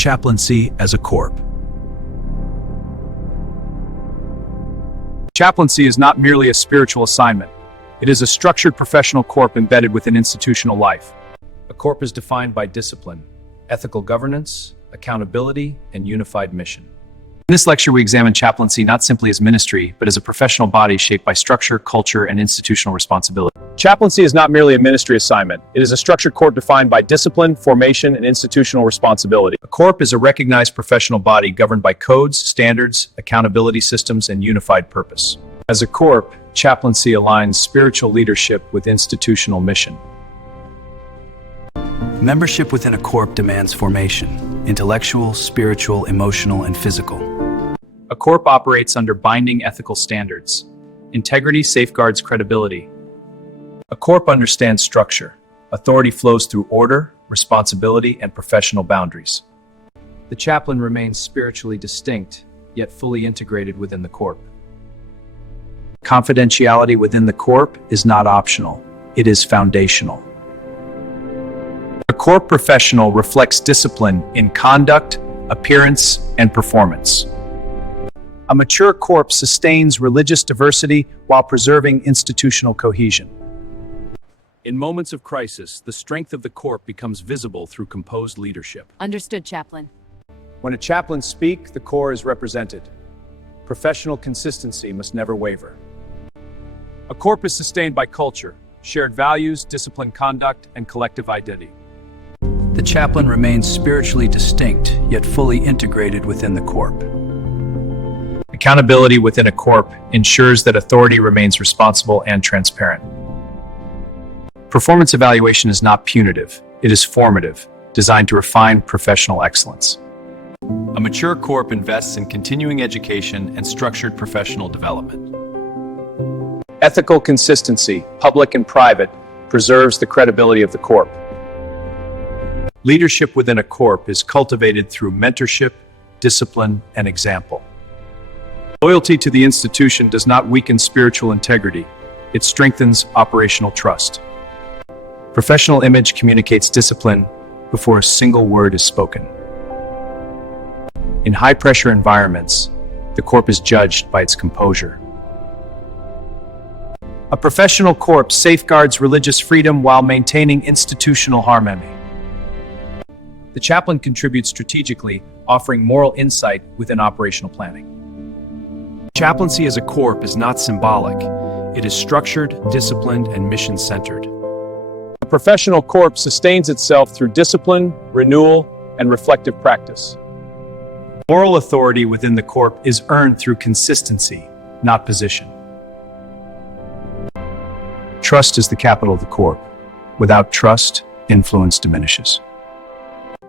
Chaplaincy as a Corp. Chaplaincy is not merely a spiritual assignment. It is a structured professional corp embedded within institutional life. A corp is defined by discipline, ethical governance, accountability, and unified mission. In this lecture, we examine chaplaincy not simply as ministry, but as a professional body shaped by structure, culture, and institutional responsibility. Chaplaincy is not merely a ministry assignment. It is a structured corp defined by discipline, formation, and institutional responsibility. A corp is a recognized professional body governed by codes, standards, accountability systems, and unified purpose. As a corp, chaplaincy aligns spiritual leadership with institutional mission. Membership within a corp demands formation: intellectual, spiritual, emotional, and physical. A corp operates under binding ethical standards. Integrity safeguards credibility. A corp understands structure. Authority flows through order, responsibility, and professional boundaries. The chaplain remains spiritually distinct, yet fully integrated within the corp. Confidentiality within the corp is not optional. It is foundational. A corp professional reflects discipline in conduct, appearance, and performance. A mature corp sustains religious diversity while preserving institutional cohesion. In moments of crisis, the strength of the corp becomes visible through composed leadership. Understood, Chaplain. When a chaplain speaks, the core is represented. Professional consistency must never waver. A corp is sustained by culture, shared values, disciplined conduct, and collective identity. The chaplain remains spiritually distinct, yet fully integrated within the corp. Accountability within a corp ensures that authority remains responsible and transparent. Performance evaluation is not punitive, it is formative, designed to refine professional excellence. A mature corp invests in continuing education and structured professional development. Ethical consistency, public and private, preserves the credibility of the corp. Leadership within a corp is cultivated through mentorship, discipline, and example. Loyalty to the institution does not weaken spiritual integrity, it strengthens operational trust. Professional image communicates discipline before a single word is spoken. In high-pressure environments, the corp is judged by its composure. A professional corp safeguards religious freedom while maintaining institutional harmony. The chaplain contributes strategically, offering moral insight within operational planning. Chaplaincy as a corp is not symbolic. It is structured, disciplined, and mission-centered. A professional corp sustains itself through discipline, renewal, and reflective practice. Moral authority within the corp is earned through consistency, not position. Trust is the capital of the corp. Without trust, influence diminishes.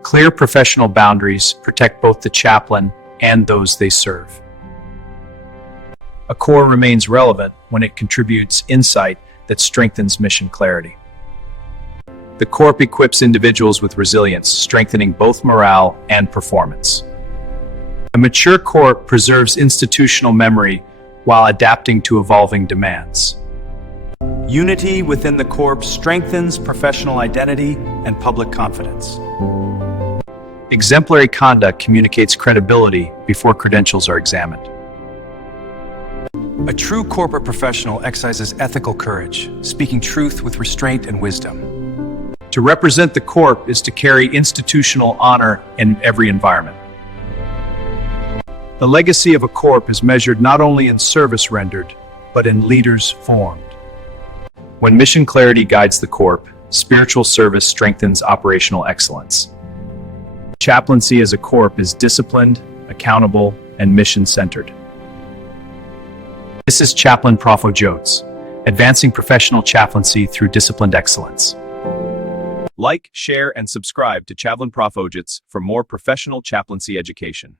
Clear professional boundaries protect both the chaplain and those they serve. A core remains relevant when it contributes insight that strengthens mission clarity. The corp equips individuals with resilience, strengthening both morale and performance. A mature corp preserves institutional memory while adapting to evolving demands. Unity within the corp strengthens professional identity and public confidence. Exemplary conduct communicates credibility before credentials are examined. A true corporate professional exercises ethical courage, speaking truth with restraint and wisdom. To represent the corp is to carry institutional honor in every environment. The legacy of a corp is measured not only in service rendered, but in leaders formed. When mission clarity guides the corp, spiritual service strengthens operational excellence. Chaplaincy as a corp is disciplined, accountable, and mission-centered. This is Chaplain Prof. Ojatts, advancing professional chaplaincy through disciplined excellence. Like, share, and subscribe to Chaplain Prof. Ojatts for more professional chaplaincy education.